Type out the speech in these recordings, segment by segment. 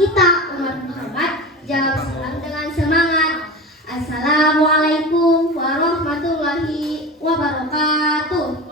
kita umat Muhammad jawab salam dengan semangat. Assalamualaikum warahmatullahi wabarakatuh.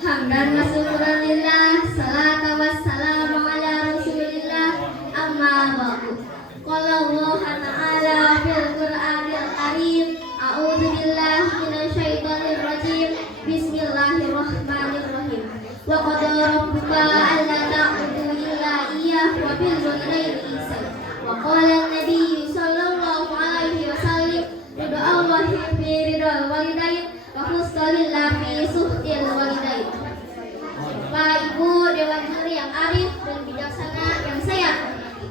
Hamdan wa syukran lillah, salatu wassalamu ala rasulillah, amma ba'du. Qala Allah ta'ala fil Qur'anil karim, a'udzu billahi minasyaitonir rajim. Bismillahirrahmanirrahim. Wa qadara rabbuka alla ta'budu illa iyyahu wa bil walidayni ihsana. Wa qala an-nabiy sallallahu alaihi wasallam, ridwallahi fi ridwal walidain wa husnulillah fi suhtil walidain. Bapak Ibu Dewan Juri yang arif dan bijaksana yang saya hormati,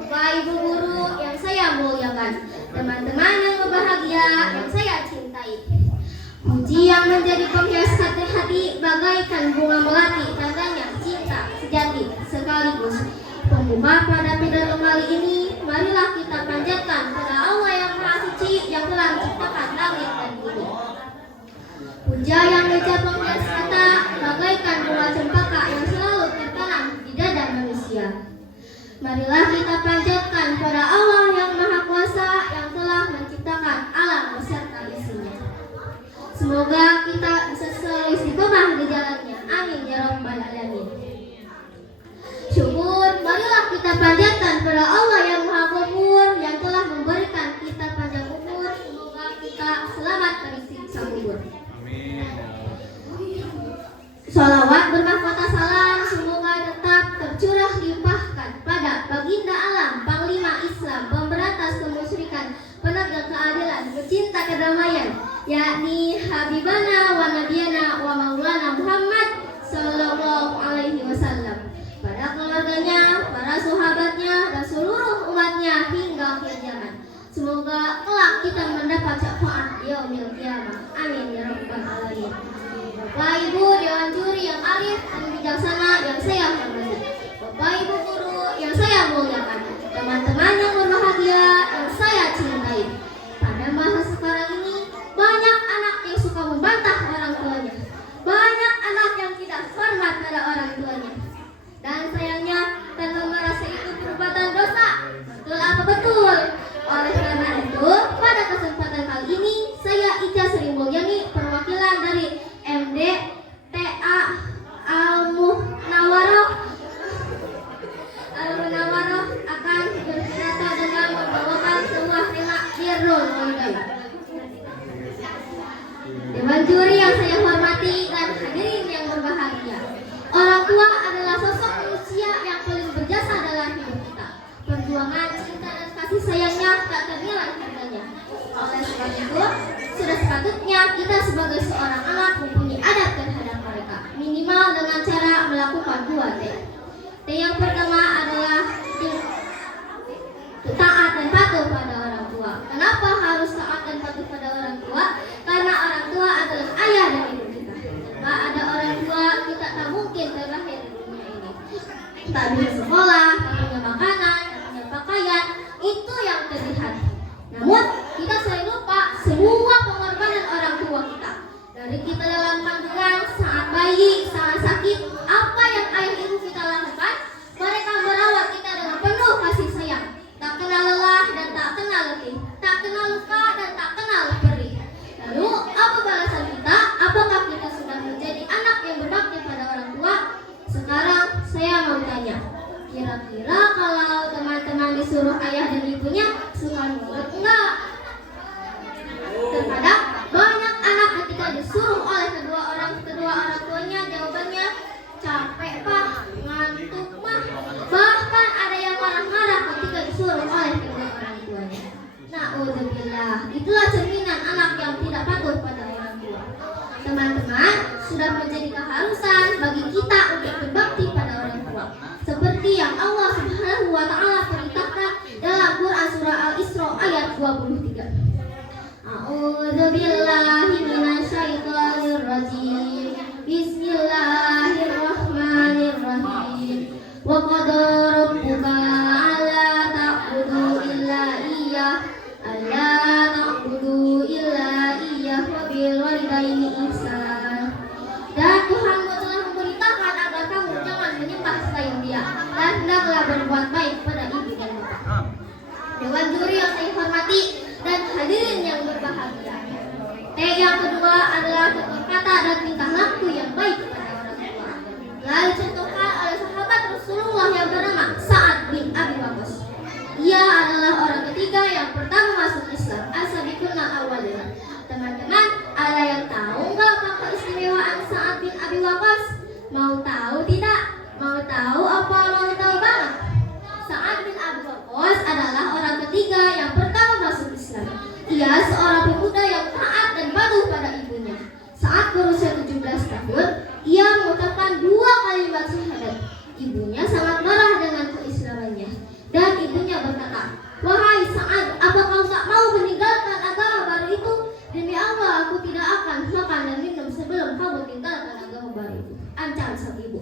Bapak Ibu guru yang saya muliakan, teman-teman yang berbahagia yang saya cintai. Puji yang menjadi penghias hati bagaikan bunga melati, tandanya cinta sejati sekaligus pengubah pada pidato kali ini. Marilah kita panjatkan pada Allah yang Maha Suci yang telah menciptakan langit dan bumi. Puja yang menjadi penghias kata bagaikan bunga cempaka yang selalu tertanam di dada manusia. Marilah kita panjatkan pada Allah yang Maha Kuasa yang telah menciptakan alam beserta isinya. Semoga kita bisa selalu istiqomah di jalannya. Amin ya rabbal alamin. Syukur, marilah kita panjatkan pada Allah yang Maha Ghafur yang telah memberikan kita panjang umur. Semoga kita selamat dari siksa kubur. Amin. Salawat bermahkota salam semoga tetap tercurah limpahkan pada baginda alam, panglima Islam, pemberantas kemusyrikan, penegak keadilan, pecinta kedamaian, yakni Habibana wa Nabiyana wa Maulana Muhammad sallallahu alaihi wasallam, pada keluarganya, para sahabatnya, dan seluruh umatnya hingga akhir zaman. Semoga kelak kita mendapat syafaat yaumil qiyamah. Amin ya rabbal alamin. Bapak Ibu Dewan Juri yang arif dan bijaksana yang saya hormati, Bapak Ibu guru yang saya muliakan, teman-teman yang berbahagia yang saya cintai. Pada masa sekarang ini banyak anak yang suka membantah orang tuanya, banyak anak yang tidak hormat pada orang tuanya, dan sayangnya tanpa merasa itu perbuatan dosa. Betul apa betul? Oleh karena itu, pada kesempatan kali ini saya Ica Sri Mulyani, perwakilan dari MD TA Al-Munawwaroh akan berkata dengan membawakan sebuah tema birrul walidain. Dewan Juri yang saya hormati dan hadirin yang berbahagia, orang tua adalah sosok manusia yang paling berjasa dalam hidup kita. Perjuangan, cinta, dan kasih sayangnya tak ternilai harganya. Oleh sebab itu, sudah sepatutnya kita sebagai seorang anak mempunyai adab terhadap mereka, minimal dengan cara melakukan 2 T. T yang pertama adalah taat dan patuh pada orang tua. Kenapa harus taat dan patuh pada orang tua? Karena orang tua adalah ayah dan ibu kita. Tanpa ada orang tua, kita tak mungkin terlahir di dunia ini. Tak bisa sekolah, tak punya makanan, tak punya pakaian, itu yang terlihat. Namun kita sering lupa semua pengorbanan orang tua kita. Dari kita dalam kandungan, saat bayi, saat sakit, apa yang ayah ibu kita lakukan? Mereka merawat kita dengan penuh kasih sayang. Tak kenal lelah dan tak kenal letih, tak kenal luka dan tak kenal perih. Lalu apa balasan kita? Apakah kita sudah menjadi anak yang berbakti pada orang tua? Sekarang saya mau tanya, kira-kira kalau teman-teman disuruh ayah dan ibunya suka nurut enggak? Terkadang banyak anak ketika disuruh oleh kedua orang tuanya jawabannya capek pak, ngantuk mah. Bahkan ada yang marah-marah ketika disuruh oleh kedua orang tuanya. Na'udzubillah, itulah cerminan anak yang tidak patuh pada orang tua. Teman-teman, sudah menjadi keharusan bagi kita untuk berbakti pada orang tua, seperti yang Allah Subhanahu wa Ta'ala perintahkan dalam Quran surah Al-Isra ayat 23. A'udzubillahi minasyaitonir rajim. Bismillahirrahmanirrahim. Wa qadara rabbuka alla ta'budu illa iyyah wa bil walidayni ihsan. Dan Tuhanmu telah memerintahkan agar kamu ketiga yang pertama masuk Islam. As-sabiqun al-awwalun. Teman-teman, ada yang tahu nggak apa keistimewaan Sa'ad bin Abi Waqqas? Mau tahu tidak? Mau tahu apa mau tahu banget? Sa'ad bin Abi Waqqas adalah orang ketiga yang pertama masuk Islam. Ia seorang pemuda yang taat dan patuh pada ibunya. Saat berusia 17 tahun, ia mengucapkan 2 kalimat syahadat. Ibunya sangat marah dengan keislamannya, dan ibunya berkata, "Wahai Sa'ad, apa kau tak mau meninggalkan agama baru itu? Demi Allah, aku tidak akan makan dan minum sebelum kau meninggalkan agama baru itu." Ancam sang ibu.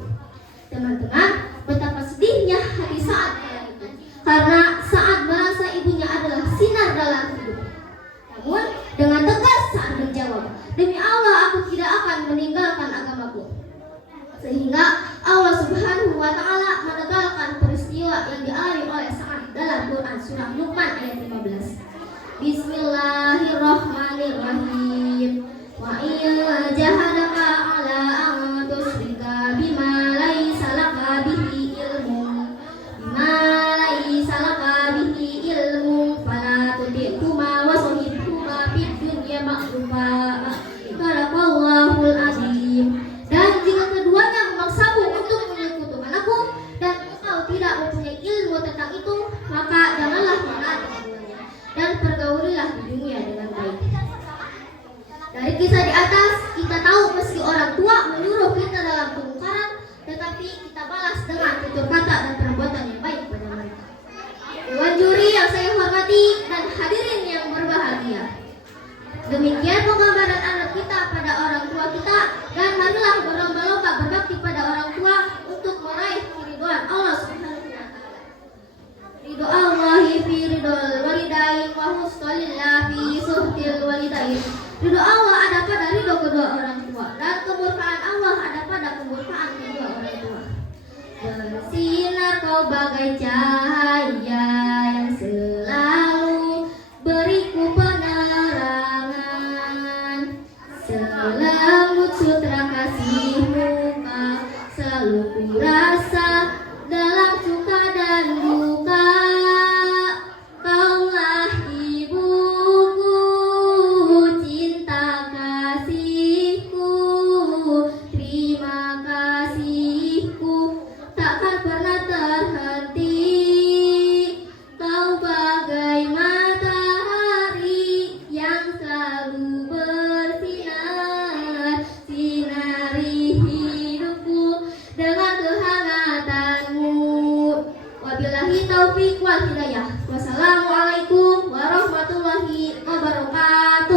Teman-teman, betapa sedihnya hati Sa'ad kala itu, karena Sa'ad merasa ibunya adalah sinar dalam hidup. Namun, dengan tegas Sa'ad menjawab, "Demi Allah, aku tidak akan meninggalkan agamaku." Sehingga Allah Subhanahu wa Ta'ala menegalkan peristiwa yang dialami oleh Sa'ad dalam Quran surah Luqman ayat 15. Bismillahirrahmanirrahim. Wa in jahadaka ala an tusyrika bima laysa laka bihi ilmun fala tuti'huma wa sahibhuma fid dunya ma'rufa. Barakallahu azim. Dan jika keduanya memaksamu untuk menyekutukan aku dan engkau tidak mempunyai ilmu tentang itu, maka janganlah menaati keduanya dan pergaulilah di dunia dengan baik. Dari kisah di atas kita tahu meski orang tua menyuruh kita dalam kemungkaran, tetapi kita balas dengan tutur kata dan perbuatan yang baik pada mereka. Dewan juri yang saya hormati dan hadirin yang berbahagia, demikian penggambaran anak kita pada orang tua kita, dan marilah berlomba-lomba berbakti pada orang tua untuk meraih keridhaan Allah Subhanahu wa Ta'ala. Ridho Allahi fi ridhol walidain wa husnulillah fi suhtil walidain. Ridho Allah ada pada ridho kedua orang tua, dan kemurkaan Allah ada pada kemurkaan kedua orang tua. Bersinar kau bagai cahaya yang selalu beriku penerangan, selembut sutra kasihmu selalu ku rasa dalam suka dan duka. Kaulah ibuku, cinta kasihku, terima kasihku takkan pernah terhenti. Kau bagai matahari yang selalu bersinar, sinari hidupku dengan kehangatanmu. Wabillahi taufiq wal hidayah.